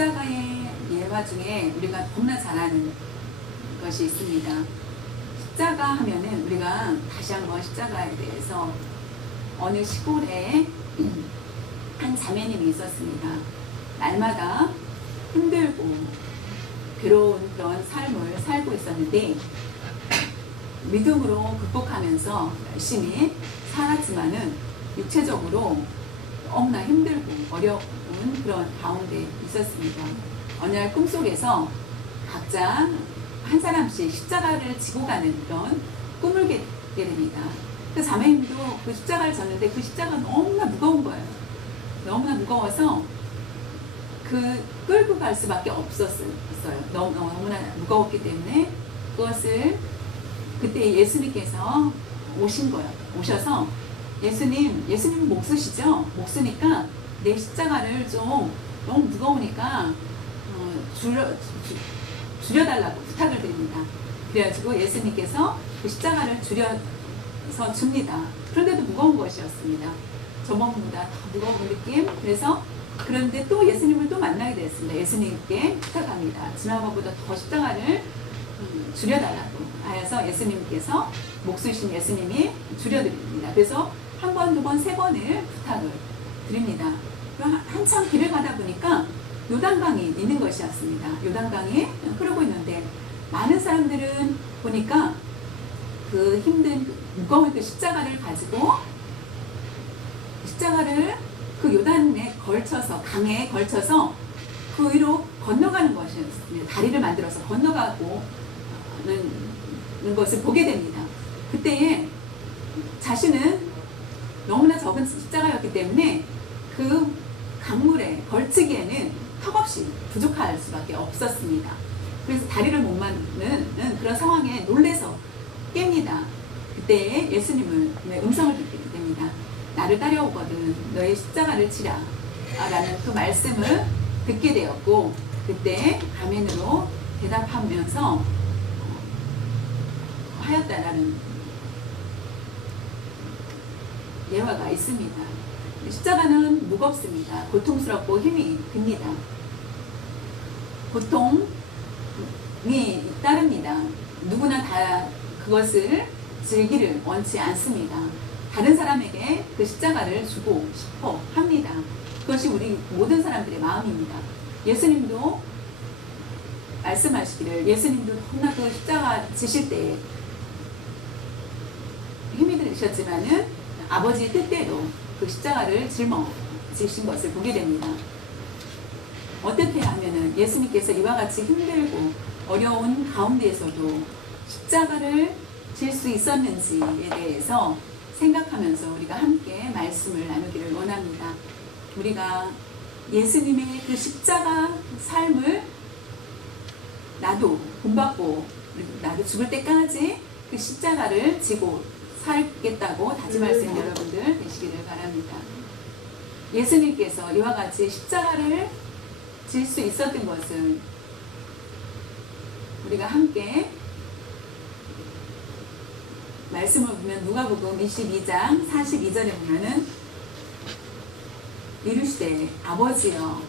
십자가의 예화 중에 우리가 너무나 잘 아는 것이 있습니다. 십자가 하면은 우리가 다시 한번 십자가에 대해서 어느 시골에 한 자매님이 있었습니다. 날마다 힘들고 괴로운 그런 삶을 살고 있었는데 믿음으로 극복하면서 열심히 살았지만은 육체적으로 너무나 힘들고 어려운 그런 가운데 있었습니다. 어느 날 꿈속에서 각자 한 사람씩 십자가를 지고 가는 그런 꿈을 꾸게 됩니다. 그 자매님도 그 십자가를 졌는데 그 십자가가 너무나 무거운 거예요. 너무나 무거워서 그 끌고 갈 수밖에 없었어요. 너무나 무거웠기 때문에 그것을 그때 예수님께서 오신 거예요. 오셔서 예수님 목 쓰시죠? 목 쓰니까 내 십자가를 좀 너무 무거우니까 줄여달라고 부탁을 드립니다. 그래가지고 예수님께서 그 십자가를 줄여서 줍니다. 그런데도 무거운 것이었습니다. 저번보다 더 무거운 느낌. 그런데 또 예수님을 또 만나게 됐습니다. 예수님께 부탁합니다. 지난번보다 더 십자가를 줄여달라고 하여서 예수님께서 목수이신 예수님이 줄여드립니다. 그래서 한 번, 두 번, 세 번을 부탁을 드립니다. 한참 길을 가다 보니까 요단강이 있는 것이었습니다. 요단강이 흐르고 있는데 많은 사람들은 보니까 그 힘든 무거운 그 십자가를 가지고 십자가를 그 요단에 걸쳐서 강에 걸쳐서 그 위로 건너가는 것이었습니다. 다리를 만들어서 건너가고 는 것을 보게 됩니다. 그때에 자신은 너무나 적은 십자가였기 때문에 그 강물에 걸치기에는 턱없이 부족할 수밖에 없었습니다. 그래서 다리를 못 맞는 그런 상황에 놀래서 깹니다. 그때에 예수님을 음성을 듣게 됩니다. 나를 따라오거든 너의 십자가를 지라 라는 그 말씀을 듣게 되었고 그때 아멘으로 대답하면서 하였다라는 예화가 있습니다. 십자가는 무겁습니다. 고통스럽고 힘이 듭니다. 고통이 따릅니다. 누구나 다 그것을 즐기를 원치 않습니다. 다른 사람에게 그 십자가를 주고 싶어 합니다. 그것이 우리 모든 사람들의 마음입니다. 예수님도 말씀하시기를 예수님도 너무나 그 십자가 지실 때 힘이 드셨지만은 아버지의 뜻대로 그 십자가를 짊어지신 것을 보게 됩니다. 어떻게 하면은 예수님께서 이와 같이 힘들고 어려운 가운데에서도 십자가를 질 수 있었는지에 대해서 생각하면서 우리가 함께 말씀을 나누기를 원합니다. 우리가 예수님의 그 십자가 삶을 나도 본받고 나도 죽을 때까지 그 십자가를 지고 살겠다고 다짐할 수 있는 여러분들 되시기를 바랍니다. 예수님께서 이와 같이 십자가를 질 수 있었던 것은 우리가 함께 말씀을 보면 누가복음 22장 42절에 보면은 이르시되 아버지여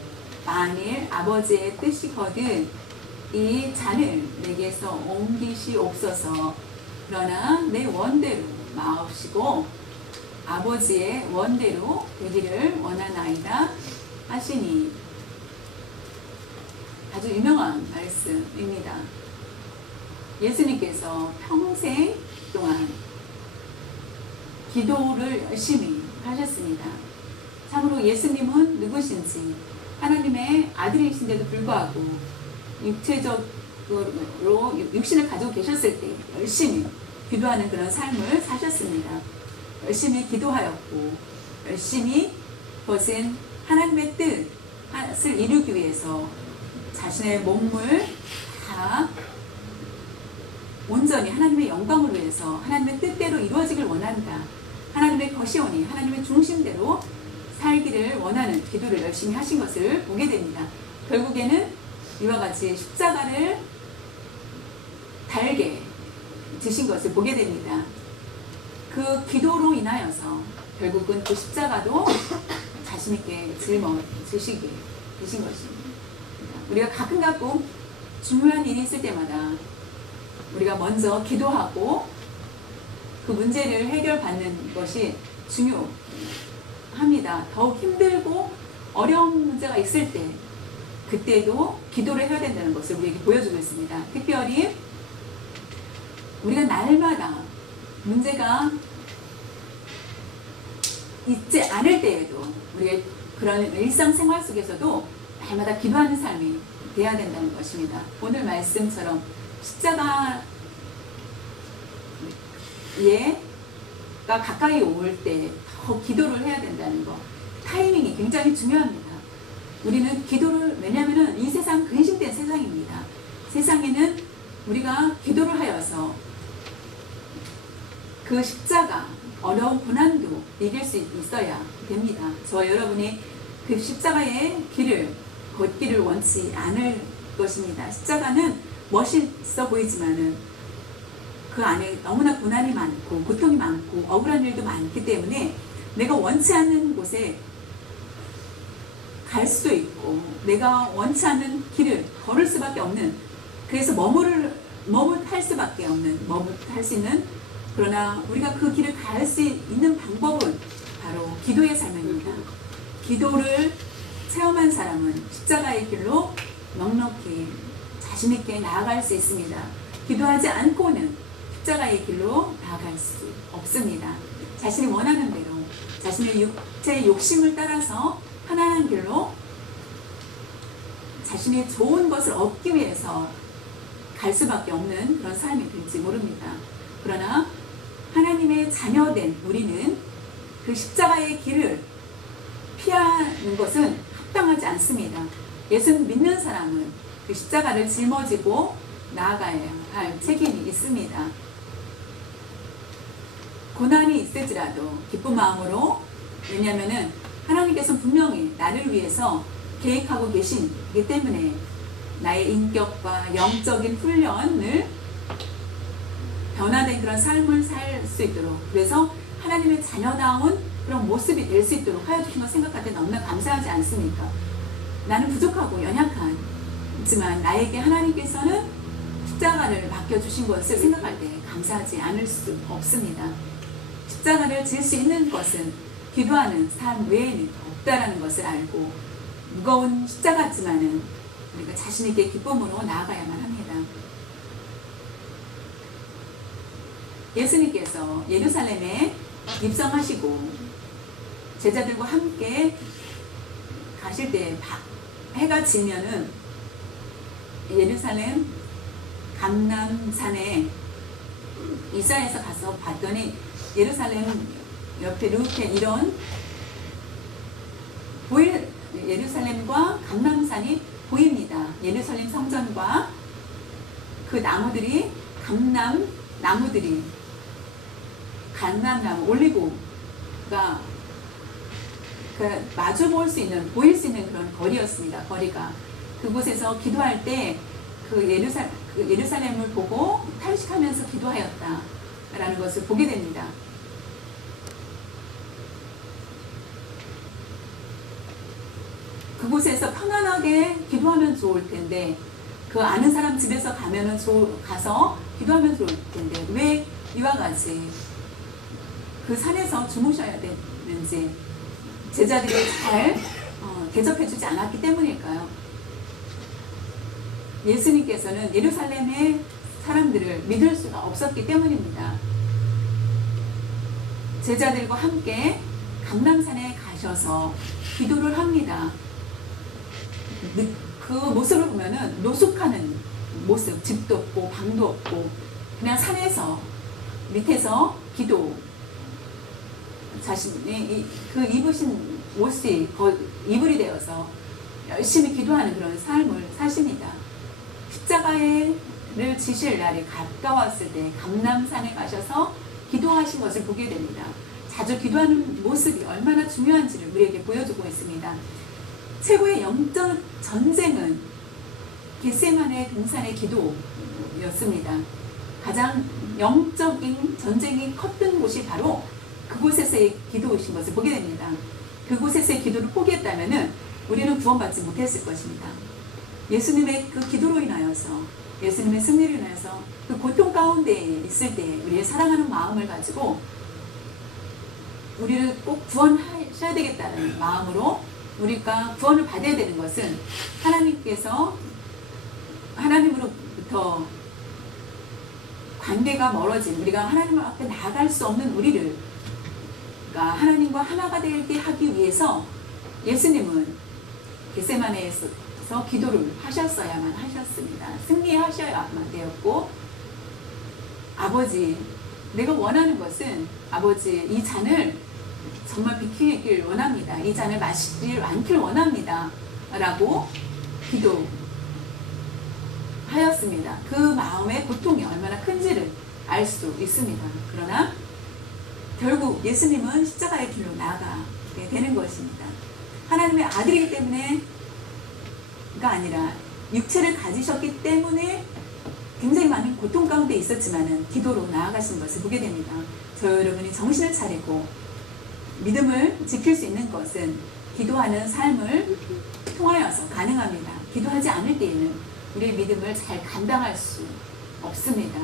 만일 아버지의 뜻이거든 이 잔을 내게서 옮기시옵소서 그러나 내 원대로 마옵시고 아버지의 원대로 되기를 원하나이다 하시니 아주 유명한 말씀입니다. 예수님께서 평생 동안 기도를 열심히 하셨습니다. 참으로 예수님은 누구신지 하나님의 아들이신데도 불구하고 육체적으로 육신을 가지고 계셨을 때 열심히 기도하는 그런 삶을 사셨습니다. 열심히 기도하였고 열심히 그것은 하나님의 뜻을 이루기 위해서 자신의 몸을 다 온전히 하나님의 영광을 위해서 하나님의 뜻대로 이루어지길 원한다. 하나님의 것이오니 하나님의 중심대로 살기를 원하는 기도를 열심히 하신 것을 보게 됩니다. 결국에는 이와 같이 십자가를 달게 지신 것을 보게 됩니다. 그 기도로 인하여서 결국은 그 십자가도 자신있게 짊어지시게 되신 것입니다. 우리가 가끔 중요한 일이 있을 때마다 우리가 먼저 기도하고 그 문제를 해결받는 것이 중요합니다. 더욱 힘들고 어려운 문제가 있을 때 그때도 기도를 해야 된다는 것을 우리에게 보여주고 있습니다. 특별히 우리가 날마다 문제가 있지 않을 때에도 우리의 그런 일상생활 속에서도 날마다 기도하는 삶이 돼야 된다는 것입니다. 오늘 말씀처럼 십자가가 가까이 올 때 더 기도를 해야 된다는 것. 타이밍이 굉장히 중요합니다. 우리는 기도를, 왜냐하면 이 세상 근심된 세상입니다. 세상에는 우리가 기도를 하여서 그 십자가, 어려운 고난도 이길 수 있어야 됩니다. 저와 여러분이 그 십자가의 길을 걷기를 원치 않을 것입니다. 십자가는 멋있어 보이지만은 그 안에 너무나 고난이 많고 고통이 많고 억울한 일도 많기 때문에 내가 원치 않는 곳에 갈 수도 있고 내가 원치 않는 길을 걸을 수밖에 없는, 그래서 머뭇할 수밖에 없는, 머뭇할 수 있는, 그러나 우리가 그 길을 갈 수 있는 방법은 바로 기도의 삶입니다. 기도를 체험한 사람은 십자가의 길로 넉넉히 자신있게 나아갈 수 있습니다. 기도하지 않고는 십자가의 길로 나아갈 수 없습니다. 자신이 원하는 대로 자신의 육체의 욕심을 따라서 편안한 길로 자신이 좋은 것을 얻기 위해서 갈 수밖에 없는 그런 삶이 될지 모릅니다. 그러나 하나님의 자녀된 우리는 그 십자가의 길을 피하는 것은 합당하지 않습니다. 예수 믿는 사람은 그 십자가를 짊어지고 나아가야 할 책임이 있습니다. 고난이 있을지라도 기쁜 마음으로, 왜냐하면 하나님께서 분명히 나를 위해서 계획하고 계시기 때문에 나의 인격과 영적인 훈련을 변화된 그런 삶을 살 수 있도록, 그래서 하나님의 자녀다운 그런 모습이 될 수 있도록 하여 주신 것 생각할 때 너무나 감사하지 않습니까? 나는 부족하고 연약하지만 나에게 하나님께서는 십자가를 맡겨주신 것을 생각할 때 감사하지 않을 수 없습니다. 십자가를 질 수 있는 것은 기도하는 삶 외에는 없다라는 것을 알고, 무거운 십자가지만은 우리가 자신있게 기쁨으로 나아가야만 합니다. 예수님께서 예루살렘에 입성하시고 제자들과 함께 가실 때 해가 지면은 예루살렘 감람산에 이스라엘에서 가서 봤더니 예루살렘 옆에 이렇게 이런 예루살렘과 감람산이 보입니다. 예루살렘 성전과 그 나무들이, 감람나무들이, 감람나무, 올리브가 마주 볼 수 있는, 보일 수 있는 그런 거리였습니다. 거리가. 그곳에서 기도할 때 그 예루살렘을 보고 탄식하면서 기도하였다라는 것을 보게 됩니다. 그곳에서 편안하게 기도하면 좋을 텐데, 그 아는 사람 집에서 가서 기도하면 좋을 텐데 왜 이와 같이 그 산에서 주무셔야 되는지 제자들이 잘 대접해주지 않았기 때문일까요? 예수님께서는 예루살렘의 사람들을 믿을 수가 없었기 때문입니다. 제자들과 함께 감람산에 가셔서 기도를 합니다. 그 모습을 보면은 노숙하는 모습, 집도 없고 방도 없고 그냥 산에서 밑에서 기도, 자신이 그 입으신 옷이 이불이 되어서 열심히 기도하는 그런 삶을 사십니다. 십자가를 지실 날이 가까웠을 때 감람산에 가셔서 기도하신 것을 보게 됩니다. 자주 기도하는 모습이 얼마나 중요한지를 우리에게 보여주고 있습니다. 최고의 영적 전쟁은 겟세마네 동산의 기도였습니다. 가장 영적인 전쟁이 컸던 곳이 바로 그곳에서의 기도이신 것을 보게 됩니다. 그곳에서의 기도를 포기했다면 우리는 구원받지 못했을 것입니다. 예수님의 그 기도로 인하여서, 예수님의 승리로 인하여서 그 고통 가운데 있을 때 우리의 사랑하는 마음을 가지고 우리를 꼭 구원하셔야 되겠다는 마음으로 우리가 구원을 받아야 되는 것은 하나님께서, 하나님으로부터 관계가 멀어진, 우리가 하나님 앞에 나아갈 수 없는 우리를, 그러니까 하나님과 하나가 되게 하기 위해서 예수님은 겟세마네에서 기도를 하셨어야만 하셨습니다. 승리하셔야만 되었고, 아버지, 내가 원하는 것은 아버지 이 잔을 정말 비키길 원합니다. 이 잔을 마시길 않길 원합니다. 라고 기도하였습니다. 그 마음의 고통이 얼마나 큰지를 알 수 있습니다. 그러나 결국 예수님은 십자가의 길로 나아가게 되는 것입니다. 하나님의 아들이기 때문에가 아니라 육체를 가지셨기 때문에 굉장히 많은 고통 가운데 있었지만은 기도로 나아가신 것을 보게 됩니다. 저 여러분이 정신을 차리고 믿음을 지킬 수 있는 것은 기도하는 삶을 통하여서 가능합니다. 기도하지 않을 때에는 우리의 믿음을 잘 감당할 수 없습니다.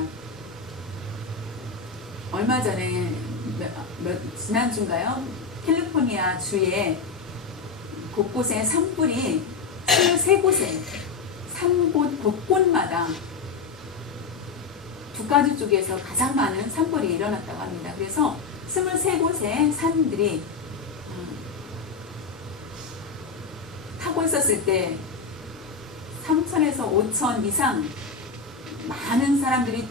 얼마 전에 지난주인가요? 캘리포니아 주에 곳곳에 산불이 23곳에 산곳 곳곳마다 북가주 쪽에서 가장 많은 산불이 일어났다고 합니다. 그래서 23곳의 산들이 타고 있었을 때 3,000에서 5,000 이상 많은 사람들이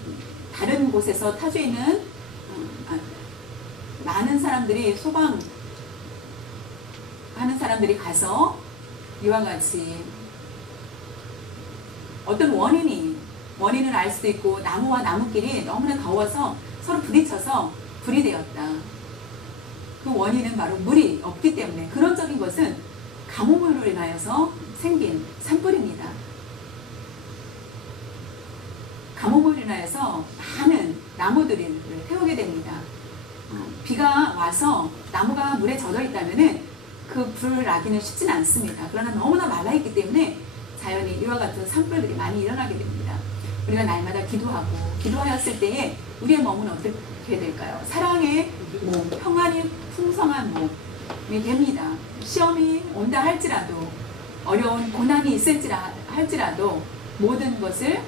다른 곳에서 타주에 있는 많은 사람들이 소방하는 사람들이 가서 이와 같이 어떤 원인을 알 수도 있고, 나무와 나무끼리 너무나 더워서 서로 부딪혀서 불이 되었다. 그 원인은 바로 물이 없기 때문에, 근원적인 것은 가뭄으로 인하여서 생긴 산불입니다. 가뭄으로 인하여서 많은 나무들을 태우게 됩니다. 비가 와서 나무가 물에 젖어 있다면은 그 불을 나기는 쉽지는 않습니다. 그러나 너무나 말라있기 때문에 자연히 이와 같은 산불들이 많이 일어나게 됩니다. 우리가 날마다 기도하였을 때에 우리의 몸은 어떻게 될까요? 사랑의 몸, 평안이 풍성한 몸이 됩니다. 시험이 온다 할지라도, 어려운 고난이 있을지라 할지라도 모든 것을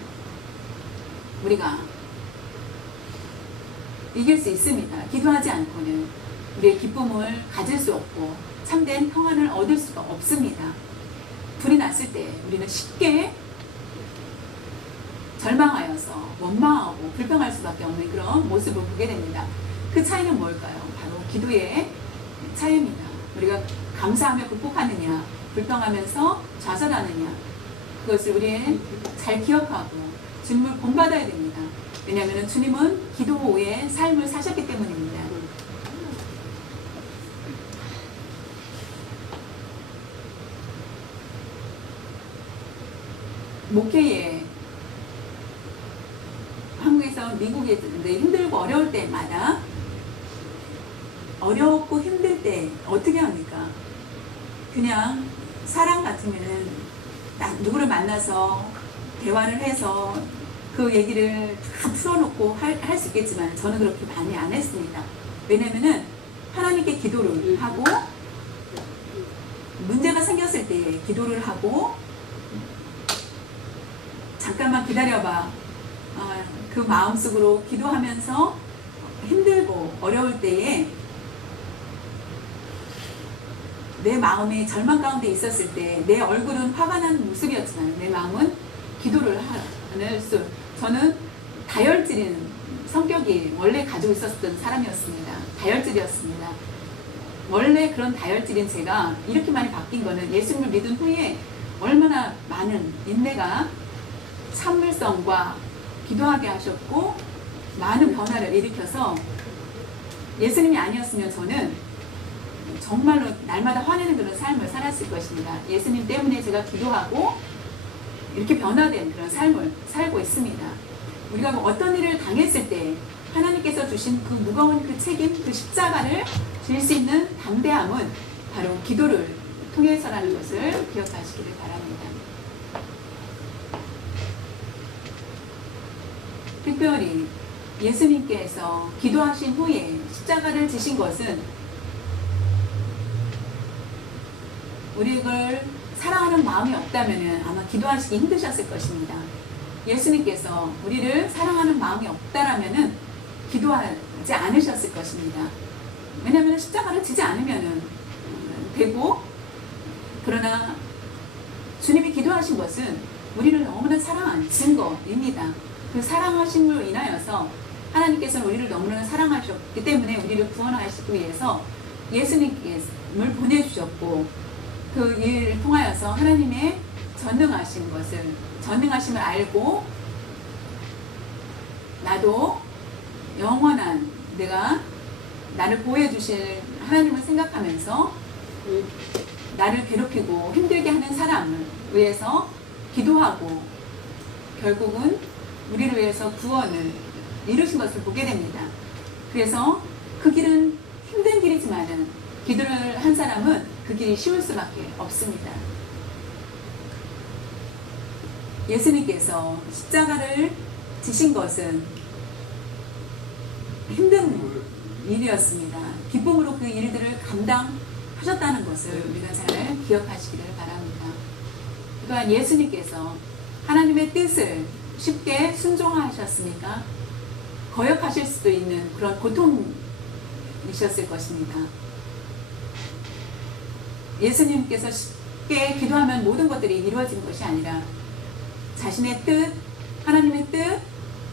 우리가 이길 수 있습니다. 기도하지 않고는 우리의 기쁨을 가질 수 없고 참된 평안을 얻을 수가 없습니다. 불이 났을 때 우리는 쉽게 절망하여서 원망하고 불평할 수밖에 없는 그런 모습을 보게 됩니다. 그 차이는 뭘까요? 바로 기도의 차이입니다. 우리가 감사하며 극복하느냐, 불평하면서 좌절하느냐, 그것을 우리 잘 기억하고 주님을 본받아야 됩니다. 왜냐하면 주님은 기도의 삶을 사셨기 때문입니다. 목회에 한국에서 미국에 힘들고 어려울 때마다, 어렵고 힘들 때 어떻게 합니까? 그냥 사람 같으면은 누구를 만나서 대화를 해서 그 얘기를 다 풀어놓고 할 수 있겠지만 저는 그렇게 많이 안 했습니다. 왜냐면은 하나님께 기도를 하고, 문제가 생겼을 때 기도를 하고, 잠깐만 기다려봐, 그 마음속으로 기도하면서 힘들고 어려울 때에 내 마음이 절망 가운데 있었을 때 내 얼굴은 화가 난 모습이었지만 내 마음은 기도를 하는 수, 저는 다혈질인 성격이 원래 가지고 있었던 사람이었습니다. 다혈질이었습니다. 원래 그런 다혈질인 제가 이렇게 많이 바뀐 거는 예수님을 믿은 후에 얼마나 많은 인내가, 참을성과 기도하게 하셨고 많은 변화를 일으켜서, 예수님이 아니었으면 저는 정말로 날마다 화내는 그런 삶을 살았을 것입니다. 예수님 때문에 제가 기도하고 이렇게 변화된 그런 삶을 살고 있습니다. 우리가 어떤 일을 당했을 때 하나님께서 주신 그 무거운 그 책임, 그 십자가를 질 수 있는 담대함은 바로 기도를 통해서라는 것을 기억하시기를 바랍니다. 특별히 예수님께서 기도하신 후에 십자가를 지신 것은 우리를 사랑하는 마음이 없다면 아마 기도하시기 힘드셨을 것입니다. 예수님께서 우리를 사랑하는 마음이 없다라면 기도하지 않으셨을 것입니다. 왜냐하면 십자가를 지지 않으면 되고, 그러나 주님이 기도하신 것은 우리를 너무나 사랑한 증거입니다. 그 사랑하심으로 인하여서 하나님께서는 우리를 너무나 사랑하셨기 때문에 우리를 구원하시기 위해서 예수님을 보내주셨고, 그 일을 통하여서 하나님의 전능하심을 알고 나도 영원한 나를 보호해주실 하나님을 생각하면서 나를 괴롭히고 힘들게 하는 사람을 위해서 기도하고 결국은 우리를 위해서 구원을 이루신 것을 보게 됩니다. 그래서 그 길은 힘든 길이지만은 기도를 한 사람은 그 길이 쉬울 수밖에 없습니다. 예수님께서 십자가를 지신 것은 힘든 일이었습니다. 기쁨으로 그 일들을 감당하셨다는 것을 우리가 잘 기억하시기를 바랍니다. 또한 예수님께서 하나님의 뜻을 쉽게 순종하셨습니까? 거역하실 수도 있는 그런 고통이셨을 것입니다. 예수님께서 쉽게 기도하면 모든 것들이 이루어진 것이 아니라 자신의 뜻, 하나님의 뜻,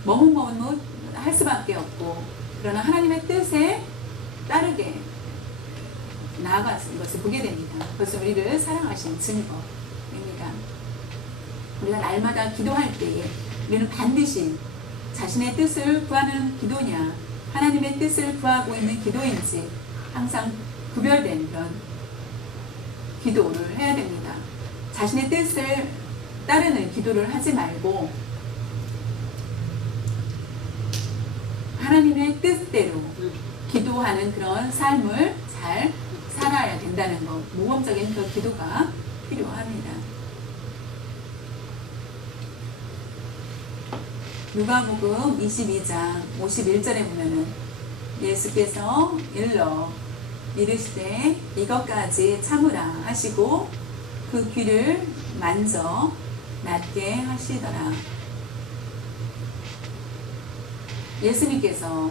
머뭇머뭇 할 수밖에 없고, 그러나 하나님의 뜻에 따르게 나아가신 것을 보게 됩니다. 그것은 우리를 사랑하신 증거입니다. 우리가 날마다 기도할 때에 우리는 반드시 자신의 뜻을 구하는 기도냐, 하나님의 뜻을 구하고 있는 기도인지 항상 구별된 그런 기도를 해야 됩니다. 자신의 뜻을 따르는 기도를 하지 말고 하나님의 뜻대로 기도하는 그런 삶을 잘 살아야 된다는 것, 모범적인 그 기도가 필요합니다. 누가복음 22장 51절에 보면은 예수께서 일러 이르시되 이것까지 참으라 하시고 그 귀를 만져 낫게 하시더라. 예수님께서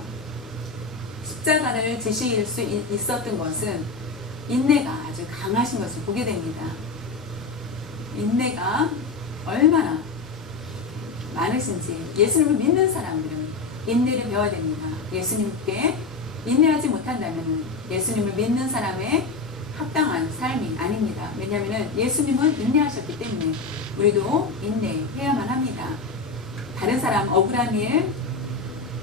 십자가를 지실 수 있었던 것은 인내가 아주 강하신 것을 보게 됩니다. 인내가 얼마나 많으신지 예수님을 믿는 사람들은 인내를 배워야 됩니다. 예수님께 인내하지 못한다면 예수님을 믿는 사람의 합당한 삶이 아닙니다. 왜냐하면 예수님은 인내하셨기 때문에 우리도 인내해야만 합니다. 다른 사람 억울한 일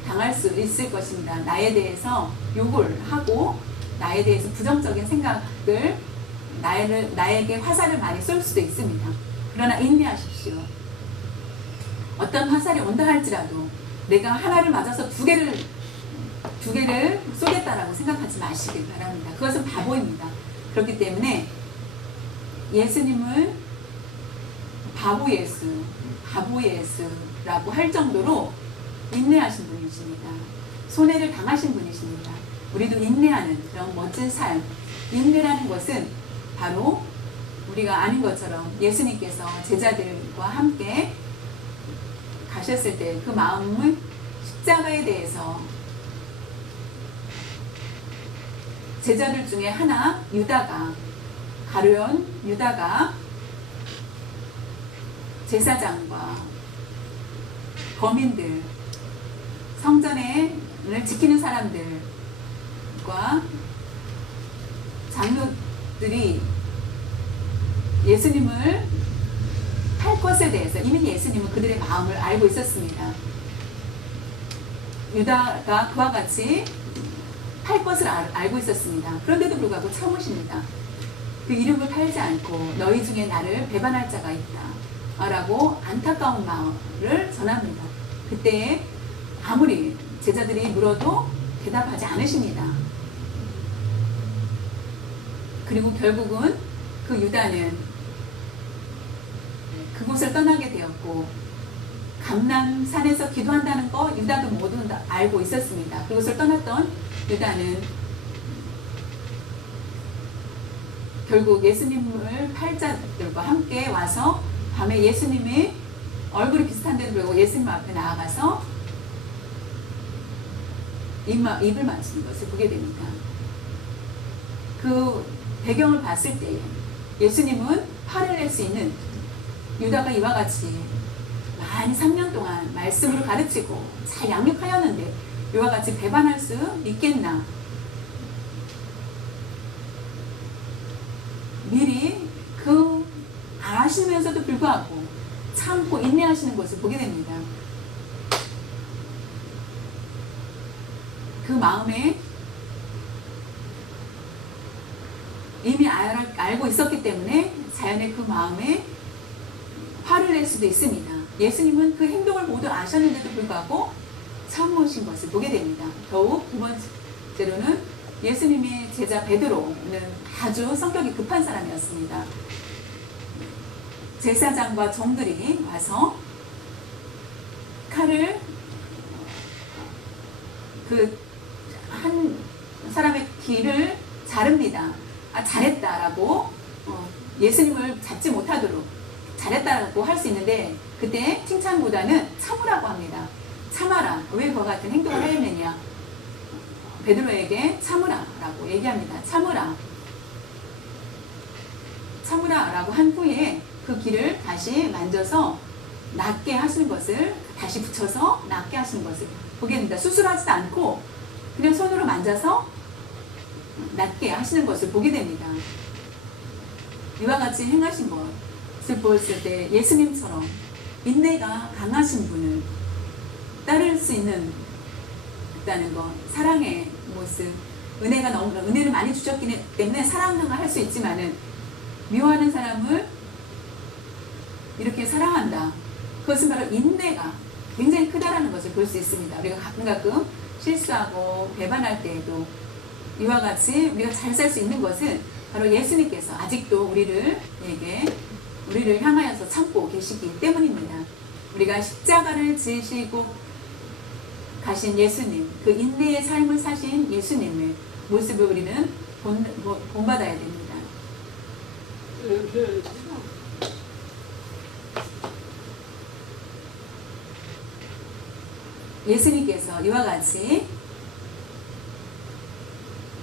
당할 수 있을 것입니다. 나에 대해서 욕을 하고 나에 대해서 부정적인 생각을 나에게 화살을 많이 쏠 수도 있습니다. 그러나 인내하십시오. 어떤 화살이 온다 할지라도 내가 하나를 맞아서 두 개를 쏘겠다라고 생각하지 마시길 바랍니다. 그것은 바보입니다. 그렇기 때문에 예수님을 바보 예수라고 할 정도로 인내하신 분이십니다. 손해를 당하신 분이십니다. 우리도 인내하는 그런 멋진 삶, 인내라는 것은 바로 우리가 아는 것처럼 예수님께서 제자들과 함께 가셨을 때 그 마음을 십자가에 대해서 제자들 중에 하나 가룟 유다가 제사장과 범인들, 성전을 지키는 사람들과 장로들이 예수님을 팔 것에 대해서 이미 예수님은 그들의 마음을 알고 있었습니다. 유다가 그와 같이 팔 것을 알고 있었습니다. 그런데도 불구하고 참으십니다. 그 이름을 팔지 않고 너희 중에 나를 배반할 자가 있다 라고 안타까운 마음을 전합니다. 그때 아무리 제자들이 물어도 대답하지 않으십니다. 그리고 결국은 그 유다는 그곳을 떠나게 되었고 감람산에서 기도한다는 거 유다도 모두 알고 있었습니다. 그것을 떠났던 유다는 결국 예수님을 팔자들과 함께 와서 밤에 예수님이 얼굴이 비슷한데도 불구하고 예수님 앞에 나아가서 입을 맞추는 것을 보게 됩니다. 그 배경을 봤을 때 예수님은 화를 낼 수 있는 유다가 이와 같이 많이 3년 동안 말씀으로 가르치고 잘 양육하였는데 이와 같이 배반할 수 있겠나? 미리 그 아시면서도 불구하고 참고 인내하시는 것을 보게 됩니다. 그 마음에 이미 알고 있었기 때문에 자연의 그 마음에 화를 낼 수도 있습니다. 예수님은 그 행동을 모두 아셨는데도 불구하고 참으신 것을 보게 됩니다. 더욱 두 번째로는 예수님의 제자 베드로는 아주 성격이 급한 사람이었습니다. 제사장과 종들이 와서 칼을 그 한 사람의 귀를 자릅니다. 잘했다라고 예수님을 잡지 못하도록 잘했다라고 할 수 있는데 그때 칭찬보다는 참으라고 합니다. 참아라. 왜 그와 같은 행동을 하였느냐. 베드로에게 참으라라고 얘기합니다. 참으라. 참으라라고 한 후에 그 귀를 다시 만져서 낫게 하시는 것을 다시 붙여서 낫게 하시는 것을 보게 됩니다. 수술하지도 않고 그냥 손으로 만져서 낫게 하시는 것을 보게 됩니다. 이와 같이 행하신 것을 보았을 때 예수님처럼 인내가 강하신 분을 따를 수 있다는 것, 사랑의 모습, 은혜를 많이 주셨기 때문에 사랑을 할 수 있지만은 미워하는 사람을 이렇게 사랑한다. 그것은 바로 인내가 굉장히 크다라는 것을 볼 수 있습니다. 우리가 가끔 실수하고 배반할 때에도 이와 같이 우리가 잘 살 수 있는 것은 바로 예수님께서 아직도 우리를 향하여서 참고 계시기 때문입니다. 우리가 십자가를 지시고 가신 예수님, 그 인내의 삶을 사신 예수님의 모습을 우리는 본받아야 됩니다. 예수님께서 이와 같이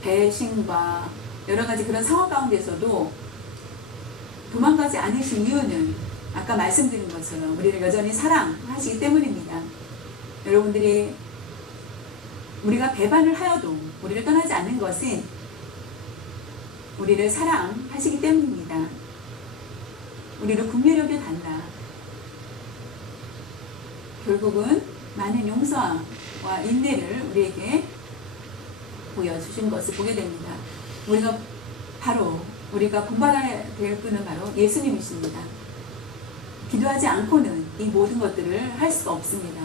배신과 여러 가지 그런 상황 가운데서도 도망가지 않으신 이유는 아까 말씀드린 것처럼 우리를 여전히 사랑하시기 때문입니다. 여러분들이 우리가 배반을 하여도 우리를 떠나지 않는 것은 우리를 사랑하시기 때문입니다. 우리를 국률력에 단다. 결국은 많은 용서와 인내를 우리에게 보여주신 것을 보게 됩니다. 우리가 본받아야 될 분은 바로 예수님이십니다. 기도하지 않고는 이 모든 것들을 할 수가 없습니다.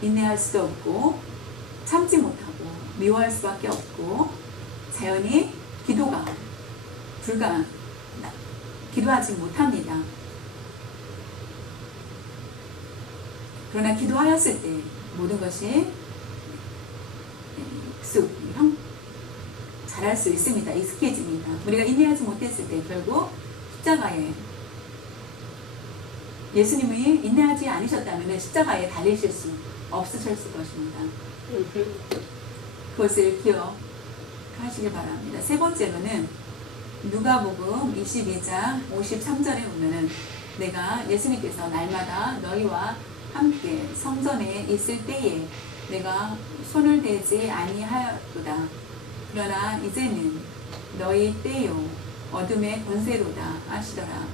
인내할 수도 없고 참지 못하고 미워할 수밖에 없고 자연히 기도하지 못합니다. 그러나 기도하였을 때 모든 것이 잘할 수 있습니다. 익숙해집니다. 우리가 인내하지 못했을 때 결국 십자가에 예수님이 인내하지 않으셨다면 십자가에 달리실 수 없으셨을 것입니다. 그것을 기억하시기 바랍니다. 세 번째로는 누가복음 22장 53절에 보면은 내가 예수님께서 날마다 너희와 함께 성전에 있을 때에 내가 손을 대지 아니하였도다. 그러나 이제는 너희 때요 어둠의 권세로다 하시더라.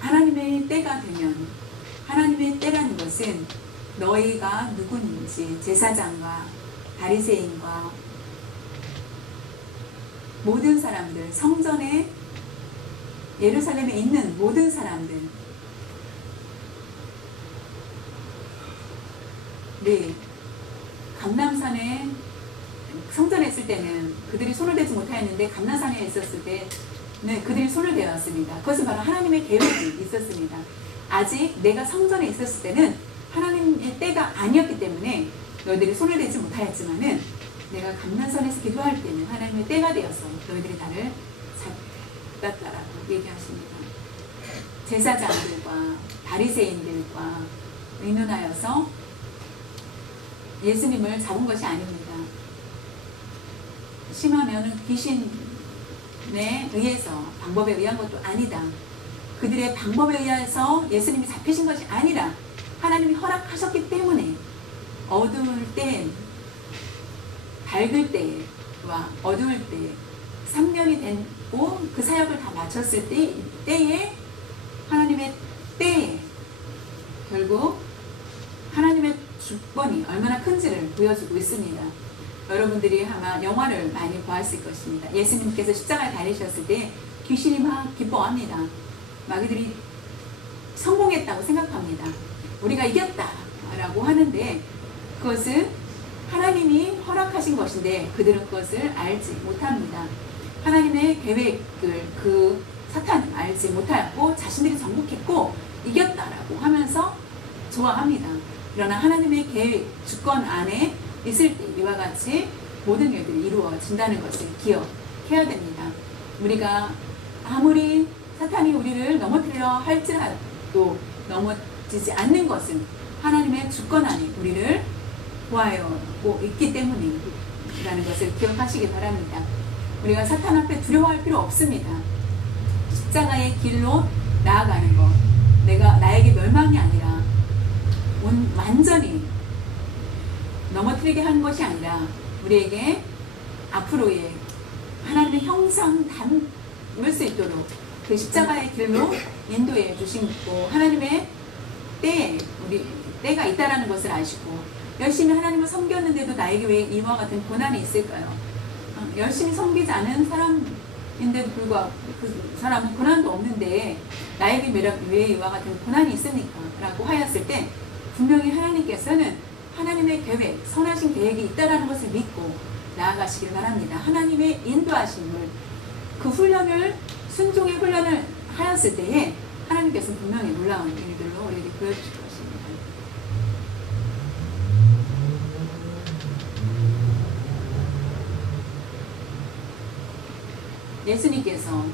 하나님의 때가 되면 하나님의 때라는 것은 너희가 누구인지 제사장과 바리새인과 모든 사람들 성전에 예루살렘에 있는 모든 사람들 감람산에 성전에 있을 때는 그들이 손을 대지 못하였는데 감람산에 있었을 때 네, 그들이 손을 대었습니다. 그것은 바로 하나님의 계획이 있었습니다. 아직 내가 성전에 있었을 때는 하나님의 때가 아니었기 때문에 너희들이 손을 대지 못하였지만은 내가 감난선에서 기도할 때는 하나님의 때가 되어서 너희들이 나를 잡았다라고 얘기하십니다. 제사장들과 바리새인들과 의논하여서 예수님을 잡은 것이 아닙니다. 심하면 귀신에 의해서 방법에 의한 것도 아니다. 그들의 방법에 의해서 예수님이 잡히신 것이 아니라 하나님이 허락하셨기 때문에 어두울 때, 밝을 때와 어두울 때 3년이 되고 그 사역을 다 마쳤을 때에 하나님의 때에 결국 하나님의 주권이 얼마나 큰지를 보여주고 있습니다. 여러분들이 아마 영화를 많이 보았을 것입니다. 예수님께서 십자가에 달리셨을 때 귀신이 막 기뻐합니다. 마귀들이 성공했다고 생각합니다. 우리가 이겼다 라고 하는데 그것은 하나님이 허락하신 것인데 그들은 그것을 알지 못합니다. 하나님의 계획을 그 사탄은 알지 못하였고 자신들이 정복했고 이겼다라고 하면서 좋아합니다. 그러나 하나님의 계획, 주권 안에 있을 때 이와 같이 모든 일들이 이루어진다는 것을 기억해야 됩니다. 우리가 아무리 사탄이 우리를 넘어뜨려 할지라도 넘어지지 않는 것은 하나님의 주권 안에 우리를 보아하고 있기 때문이라는 것을 기억하시기 바랍니다. 우리가 사탄 앞에 두려워할 필요 없습니다. 십자가의 길로 나아가는 것, 나에게 멸망이 아니라 완전히 넘어뜨리게 한 것이 아니라 우리에게 앞으로의 하나님의 형상 담을 수 있도록 그 십자가의 길로 인도해 주시고 하나님의 때가 있다라는 것을 아시고 열심히 하나님을 섬겼는데도 나에게 왜 이와 같은 고난이 있을까요? 열심히 섬기지 않은 사람인데도 불구하고 그 사람은 고난도 없는데 나에게 왜 이와 같은 고난이 있습니까? 라고 하였을 때 분명히 하나님께서는 하나님의 계획, 선하신 계획이 있다는 것을 믿고 나아가시길 바랍니다. 하나님의 인도하심을 그 훈련을 순종의 훈련을 하였을 때에 하나님께서는 분명히 놀라운 일들로 우리에게 보여주실 것입니다. 예수님께서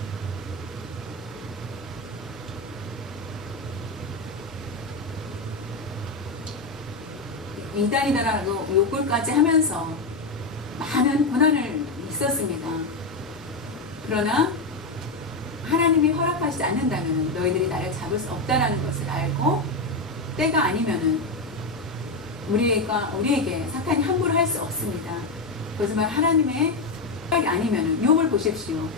이단이다라고 욕을까지 하면서 많은 고난을 있었습니다. 그러나 하나님이 허락하시지 않는다면 너희들이 나를 잡을 수 없다라는 것을 알고 때가 아니면은 우리에게 사탄이 함부로 할 수 없습니다. 그렇지만 하나님의 허락이 아니면은 욥을 보십시오.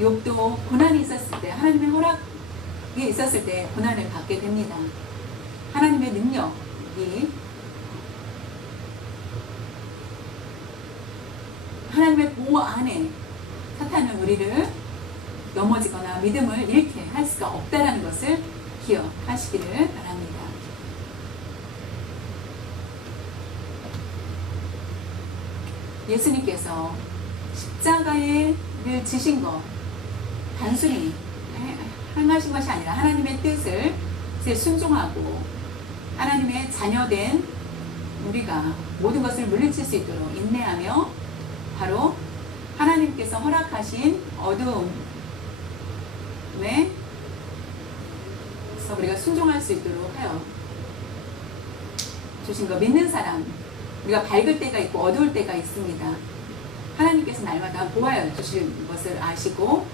욥도 고난이 있었을 때 하나님의 허락이 있었을 때 고난을 받게 됩니다. 하나님의 능력이 하나님의 보호 안에 사탄은 우리를 넘어지거나 믿음을 잃게 할 수가 없다는 것을 기억하시기를 바랍니다. 예수님께서 십자가를 지신 것 단순히 행하신 것이 아니라 하나님의 뜻을 순종하고 하나님의 자녀된 우리가 모든 것을 물리칠 수 있도록 인내하며 바로 하나님께서 허락하신 어두움에 우리가 순종할 수 있도록 하여 주신 거 믿는 사람, 우리가 밝을 때가 있고 어두울 때가 있습니다. 하나님께서 날마다 보아여 주실 것을 아시고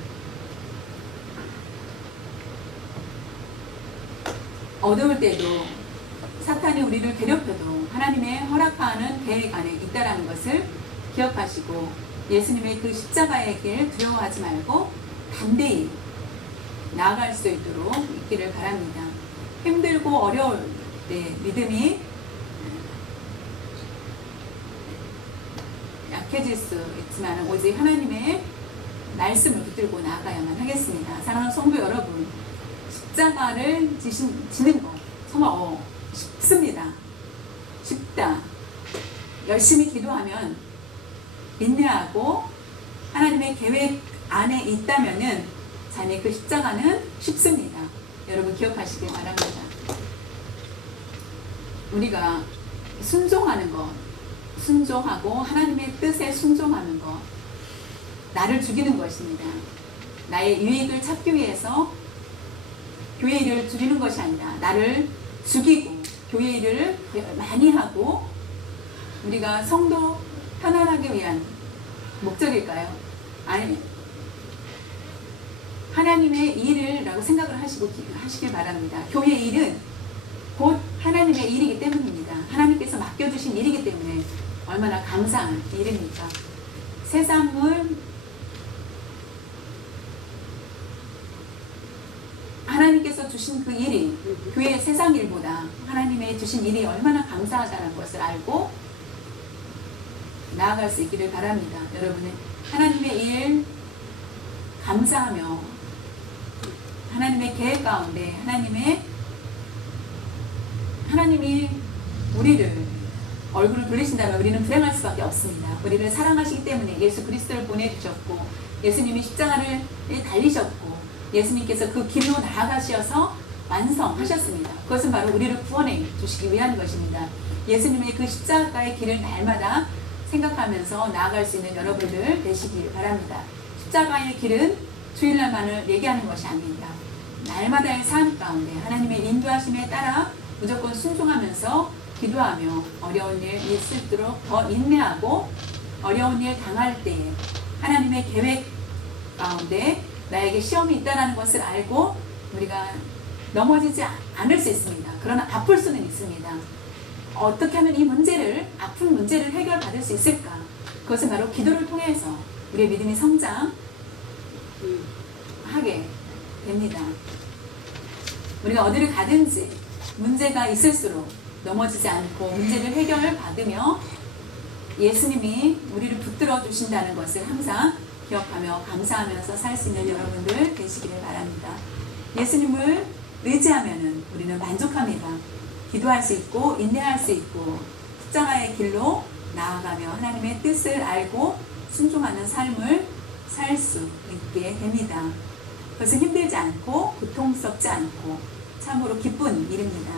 어두울 때도 사탄이 우리를 괴롭혀도 하나님의 허락하는 계획 안에 있다라는 것을 기억하시고 예수님의 그 십자가의 길 두려워하지 말고 담대히 나아갈 수 있도록 있기를 바랍니다. 힘들고 어려울 때 믿음이 약해질 수 있지만 오직 하나님의 말씀을 붙들고 나아가야만 하겠습니다. 사랑하는 성도 여러분, 십자가를 지는 것 정말 쉽습니다. 쉽다. 열심히 기도하면 인내하고 하나님의 계획 안에 있다면은 자네 그 십자가는 쉽습니다. 여러분 기억하시길 바랍니다. 우리가 순종하는 것, 순종하고 하나님의 뜻에 순종하는 것, 나를 죽이는 것입니다. 나의 유익을 찾기 위해서 교회 일을 줄이는 것이 아니라 나를 죽이고 교회 일을 많이 하고 우리가 성도 편안하기 위한 목적일까요? 아니, 하나님의 일이라고 생각을 하시길 바랍니다. 교회 일은 곧 하나님의 일이기 때문입니다. 하나님께서 맡겨주신 일이기 때문에 얼마나 감사한 일입니까? 세상을 하나님께서 주신 그 일이 교회 세상 일보다 하나님의 주신 일이 얼마나 감사하다는 것을 알고 나아갈 수 있기를 바랍니다. 여러분은 하나님의 일 감사하며 하나님의 계획 가운데 하나님이 우리를 얼굴을 돌리신다면 우리는 불행할 수밖에 없습니다. 우리를 사랑하시기 때문에 예수 그리스도를 보내주셨고 예수님이 십자가를 달리셨고 예수님께서 그 길로 나아가셔서 완성하셨습니다. 그것은 바로 우리를 구원해 주시기 위한 것입니다. 예수님의 그 십자가의 길을 날마다 생각하면서 나아갈 수 있는 여러분들 되시길 바랍니다. 십자가의 길은 주일날만을 얘기하는 것이 아닙니다. 날마다의 삶 가운데 하나님의 인도하심에 따라 무조건 순종하면서 기도하며 어려운 일 있을수록 더 인내하고 어려운 일 당할 때에 하나님의 계획 가운데 나에게 시험이 있다는 것을 알고 우리가 넘어지지 않을 수 있습니다. 그러나 아플 수는 있습니다. 어떻게 하면 이 문제를, 아픈 문제를 해결받을 수 있을까? 그것은 바로 기도를 통해서 우리의 믿음이 성장하게 됩니다. 우리가 어디를 가든지 문제가 있을수록 넘어지지 않고 문제를 해결받으며 예수님이 우리를 붙들어 주신다는 것을 항상 기억하며 감사하면서 살 수 있는 여러분들 되시기를 바랍니다. 예수님을 의지하면은 우리는 만족합니다. 기도할 수 있고 인내할 수 있고 십자가의 길로 나아가며 하나님의 뜻을 알고 순종하는 삶을 살 수 있게 됩니다. 그것은 힘들지 않고 고통스럽지 않고 참으로 기쁜 일입니다.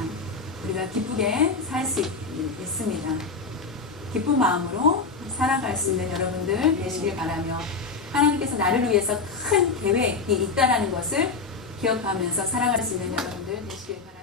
우리가 기쁘게 살 수 있습니다. 기쁜 마음으로 살아갈 수 있는 여러분들 되시길 바라며 하나님께서 나를 위해서 큰 계획이 있다는 것을 기억하면서 살아갈 수 있는 여러분들 되시길 바랍니다.